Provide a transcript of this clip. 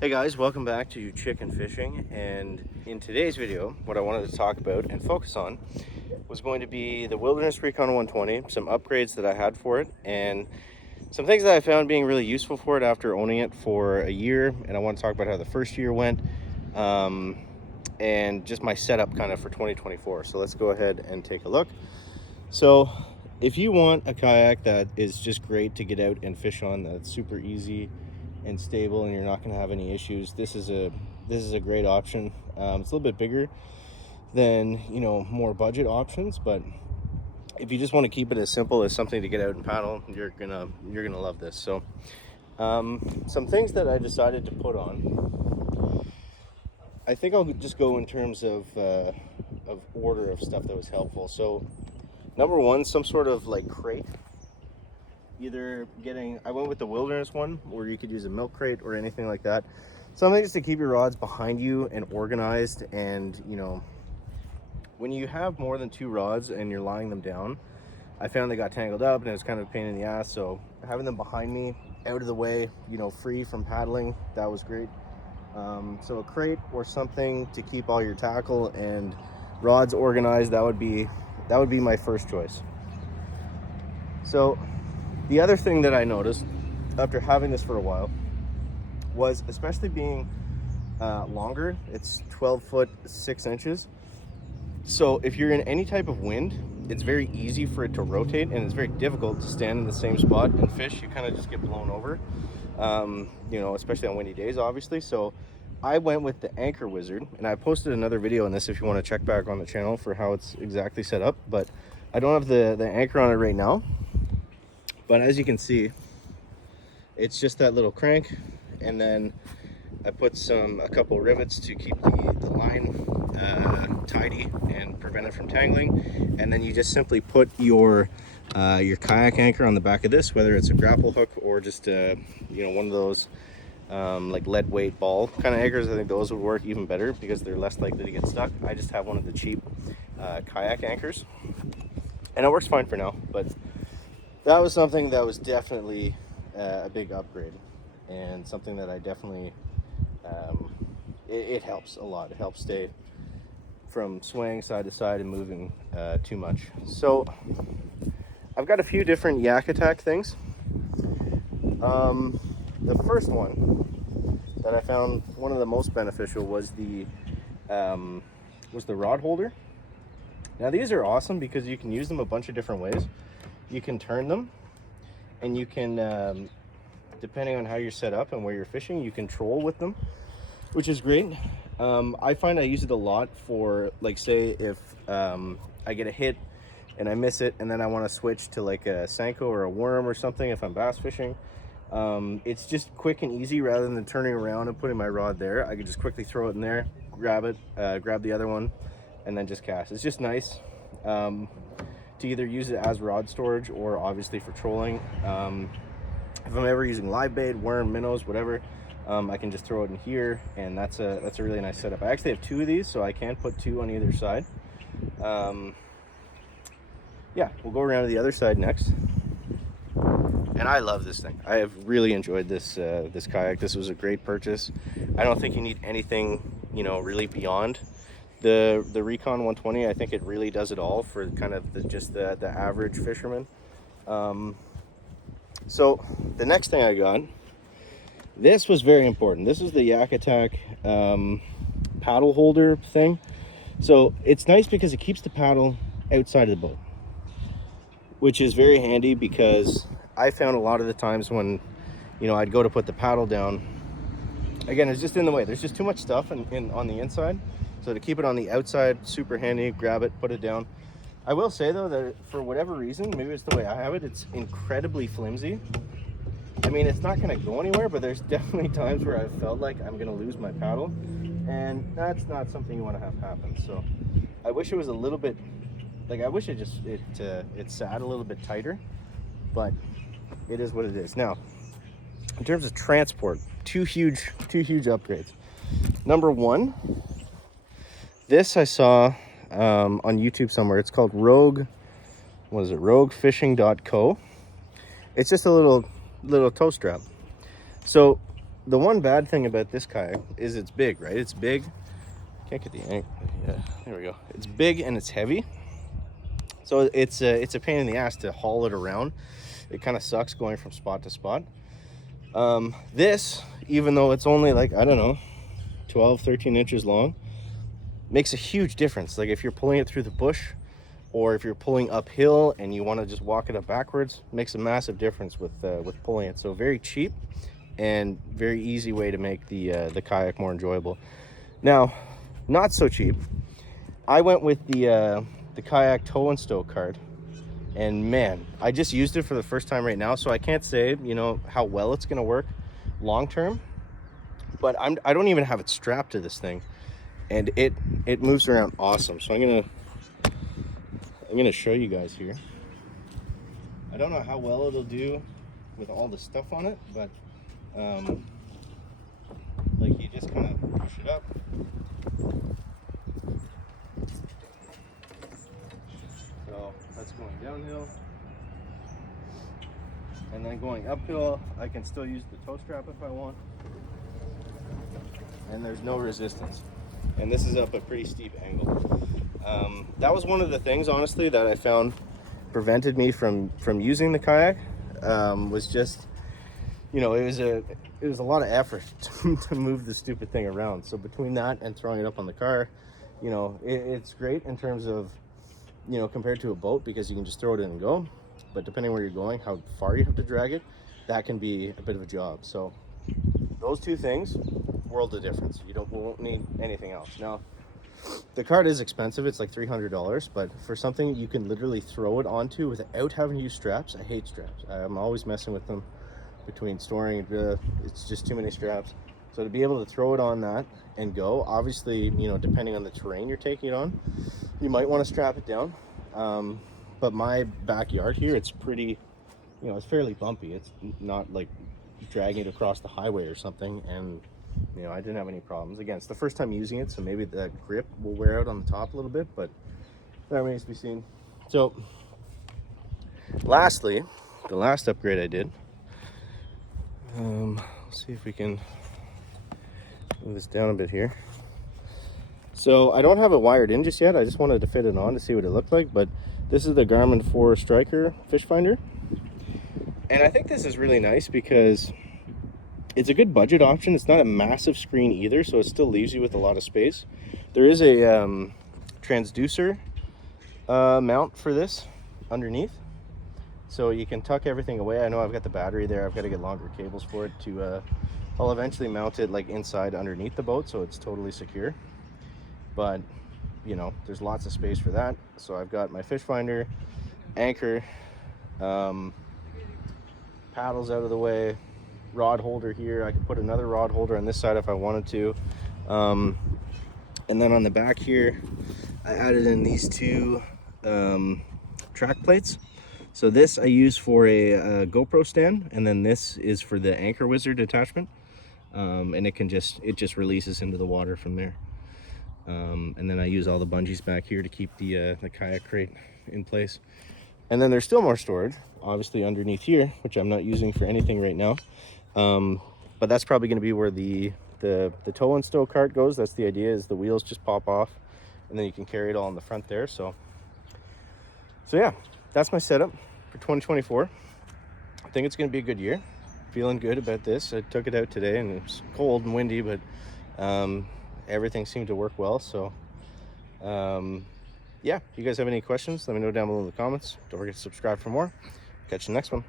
Hey guys, welcome back to Chicken Fishing, and in today's video what I wanted to talk about and focus on was going to be the Wilderness Recon 120, some upgrades that I had for it, and some things that I found being really useful for it after owning it for a year. And I want to talk about how the first year went, and just my setup kind of for 2024. So let's go ahead and take a look. So if you want a kayak that is just great to get out and fish on, that's super easy and stable and you're not going to have any issues, this is a great option. It's a little bit bigger than more budget options, but if you just want to keep it as simple as something to get out and paddle, you're gonna love this. So some things that I decided to put on, I think I'll just go in terms of order of stuff that was helpful. So number one, some sort of like crate. I went with the Wilderness one, where you could use a milk crate or anything like that. Something just to keep your rods behind you and organized. And when you have more than two rods and you're lying them down, I found they got tangled up and it was kind of a pain in the ass. So having them behind me, out of the way, free from paddling, that was great. So a crate or something to keep all your tackle and rods organized, that would be my first choice. So the other thing that I noticed after having this for a while was, especially being longer, it's 12 foot 6 inches. So if you're in any type of wind, it's very easy for it to rotate, and it's very difficult to stand in the same spot and fish. You kind of just get blown over, especially on windy days, obviously. So I went with the Anchor Wizard, and I posted another video on this if you want to check back on the channel for how it's exactly set up. But I don't have the anchor on it right now. But as you can see, it's just that little crank, and then I put a couple rivets to keep the line tidy and prevent it from tangling. And then you just simply put your kayak anchor on the back of this, whether it's a grapple hook or just one of those like lead weight ball kind of anchors. I think those would work even better because they're less likely to get stuck. I just have one of the cheap kayak anchors, and it works fine for now. But that was something that was definitely a big upgrade, and something that I definitely, it helps a lot. It helps stay from swaying side to side and moving too much. So I've got a few different Yak Attack things. The first one that I found one of the most beneficial was the rod holder. Now these are awesome because you can use them a bunch of different ways. You can turn them, and you can, depending on how you're set up and where you're fishing, you can troll with them, which is great. I find I use it a lot for, like, say if I get a hit and I miss it, and then I want to switch to like a Senko or a worm or something if I'm bass fishing. It's just quick and easy. Rather than turning around and putting my rod there, I could just quickly throw it in there, grab it, grab the other one, and then just cast. It's just nice to either use it as rod storage or obviously for trolling. If I'm ever using live bait, worm, minnows, whatever, I can just throw it in here, and that's a really nice setup. I actually have two of these, so I can put two on either side. Yeah, we'll go around to the other side next. And I love this thing. I have really enjoyed this this kayak. This was a great purchase. I don't think you need anything, really beyond the Recon 120. I think it really does it all for kind of the average fisherman. So the next thing I got, this was very important. This is the Yak Attack paddle holder thing. So it's nice because it keeps the paddle outside of the boat, which is very handy because I found a lot of the times when I'd go to put the paddle down, again, it's just in the way. There's just too much stuff on the inside. So to keep it on the outside, super handy. Grab it, put it down. I will say though that for whatever reason, maybe it's the way I have it, it's incredibly flimsy. I mean, it's not going to go anywhere, but there's definitely times where I've felt like I'm going to lose my paddle, and that's not something you want to have happen. So I wish it was a little bit, I wish it sat a little bit tighter, but it is what it is. Now, in terms of transport, two huge upgrades. Number one, this I saw on YouTube somewhere. It's called roguefishing.co. It's just a little tow strap. So the one bad thing about this kayak is it's big, right? It's big. Can't get the angle. Yeah, there we go. It's big and it's heavy. So it's a pain in the ass to haul it around. It kind of sucks going from spot to spot. This, even though it's only like, I don't know, 12, 13 inches long, makes a huge difference. Like if you're pulling it through the bush, or if you're pulling uphill and you want to just walk it up backwards, makes a massive difference with pulling it. So very cheap and very easy way to make the kayak more enjoyable. Now, not so cheap. I went with the Kayak tow and stow cart, and man, I just used it for the first time right now, so I can't say, you know, how well it's gonna work long term. But I don't even have it strapped to this thing, and it moves around awesome. So I'm gonna show you guys here. I don't know how well it'll do with all the stuff on it, but like you just kind of push it up. So that's going downhill. And then going uphill, I can still use the tow strap if I want. And there's no resistance. And this is up a pretty steep angle. That was one of the things, honestly, that I found prevented me from using the kayak. Was just, you know, it was a lot of effort to move the stupid thing around. So between that and throwing it up on the car, you know, it's great in terms of, you know, compared to a boat, because you can just throw it in and go. But depending where you're going, how far you have to drag it, that can be a bit of a job. So those two things, world of difference. Won't need anything else. Now, the cart is expensive. It's like $300, but for something you can literally throw it onto without having to use straps. I hate straps. I'm always messing with them between storing. It's just too many straps. So to be able to throw it on that and go, obviously, you know, depending on the terrain you're taking it on, you might want to strap it down. But my backyard here, it's pretty, you know, it's fairly bumpy. It's not like dragging it across the highway or something. And, you know, I didn't have any problems. Again, it's the first time using it, so maybe that grip will wear out on the top a little bit, but that remains to be seen. So, lastly, the last upgrade I did, let's see if we can move this down a bit here. So I don't have it wired in just yet. I just wanted to fit it on to see what it looked like, but this is the Garmin 4 Striker fish finder. And I think this is really nice because it's a good budget option. It's not a massive screen either, so it still leaves you with a lot of space. There is a transducer mount for this underneath, so you can tuck everything away. I know I've got the battery there. I've got to get longer cables for it to I'll eventually mount it like inside underneath the boat, so it's totally secure. But you know, there's lots of space for that. So I've got my fish finder, anchor, paddles out of the way, rod holder here. I could put another rod holder on this side if I wanted to. And then on the back here, I added in these two track plates. So this I use for a GoPro stand, and then this is for the anchor wizard attachment. And it just releases into the water from there. And then I use all the bungees back here to keep the kayak crate in place. And then there's still more storage, obviously underneath here, which I'm not using for anything right now. But that's probably going to be where the tow and stow cart goes. That's the idea, is the wheels just pop off, and then you can carry it all in the front there. So yeah, that's my setup for 2024. I think it's going to be a good year. Feeling good about this. I took it out today, and it was cold and windy, but everything seemed to work well. So yeah, if you guys have any questions, let me know down below in the comments. Don't forget to subscribe for more. Catch you next one.